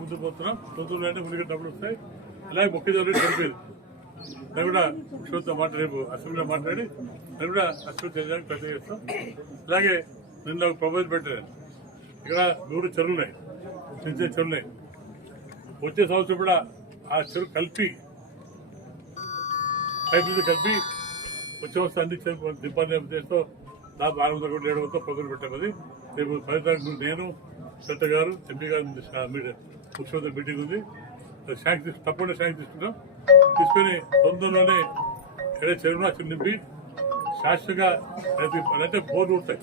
ముందుకు పోతున్నాం. తొందరలో అంటే ముందుగా డబ్బులు వస్తాయి. అలాగే మొక్కజొన్న చనిపోయింది. అది కూడా ముఖ్యమంత్రితో మాట్లాడి అసెంబ్లీలో మాట్లాడి అది కూడా అసెంబ్లీ చేయడానికి ప్రయత్నం చేస్తాం. అలాగే నిన్న ఒక ప్రపోజల్ పెట్టారు. ఇక్కడ 3 చెరువులు ఉన్నాయి, చిన్న చిన్న చెరువులు ఉన్నాయి. వచ్చే సంవత్సరం కూడా ఆ చెరువు కలిపి పైపులతో కలిపి వచ్చే సంవత్సరం అన్ని చెరువు దింపాలని ఉద్దేశంతో దాదాపు 600 కోట్లు 700 ప్రపోజల్ పెట్టామది. రేపు 10 తారీఖు నేను పెద్ద గారు ఎంపీ గారు ముఖ్యమంత్రి మీటింగ్ ఉంది. తప్పకుండా శాంక్షన్ తీసుకుంటాం. తీసుకుని తొందరలోనే ఏదైతే చెరువునా నింపి శాశ్వతంగా అంటే బోర్లు ఉంటాయి.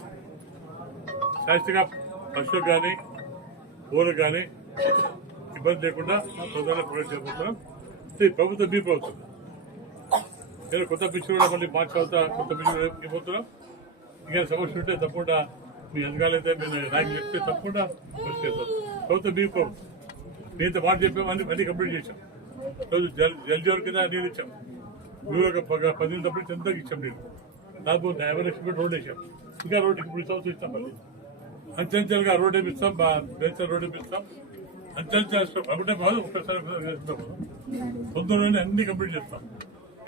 శాశ్వతంగా పశువులకు కానీ బోర్లకు కానీ ఇబ్బంది లేకుండా తొందరగా ప్రొవైడ్ చేయబోతున్నాం. ప్రభుత్వం మీ ప్రభుత్వం నేను కొత్త పిచ్చి కూడా మళ్ళీ మార్చవుతా కొత్త పిచ్చి ఇవ్వబోతున్నాం. ఇంకా సమస్య ఉంటే తప్పకుండా మీ అధికారులైతే మీరు నాయకులు చెప్తే తప్పకుండా కృషి చేస్తాం. ప్రభుత్వం మీ ప్రభుత్వం మీతో మాట చెప్పాము అన్ని కంప్లీట్ చేశాం. రోజు జల్ కింద నీళ్ళు ఇచ్చాం. మీరు ఒక 10 తప్పుడు చెంతకి ఇచ్చాం. నీళ్ళు దాదాపు 50 లక్షలు రోడ్డు వేసాం. ఇంకా రోడ్డు ఇప్పుడు సంవత్సరం ఇస్తాం. మళ్ళీ అంచెంచెలుగా రోడ్డు వేపిస్తాం, బెంచర్ రోడ్డు వేపిస్తాం. అంచెంచెలు ఒకటే కాదు, ఒక్కసారి తొందరలోనే అన్ని కంప్లీట్ చేస్తాం.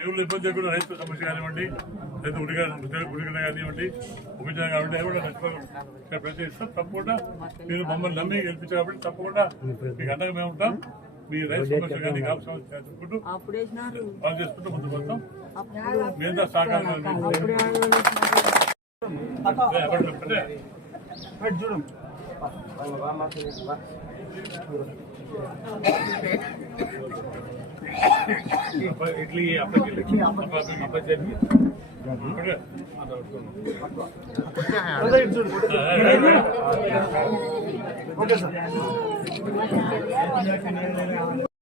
ఎవరు ఇబ్బంది లేకుండా రైతు సమస్య కానివ్వండి, రైతు ఉడిగన కానివ్వండి, ఉపయోగం కానివ్వండి, అవి కూడా ప్రయత్నం ఇస్తాం. తప్పకుండా మీరు మమ్మల్ని నమ్మి గెలిపించారు కాబట్టి తప్పకుండా మీకు అండగా మేము ఉంటాం. మీ రైతు సమస్య కానీ కాపు సమస్య చేసుకుంటూ పని చేసుకుంటూ ముందుకు వస్తాం. మీద సహకారం చూడం ఇడ్లీ అప్పకి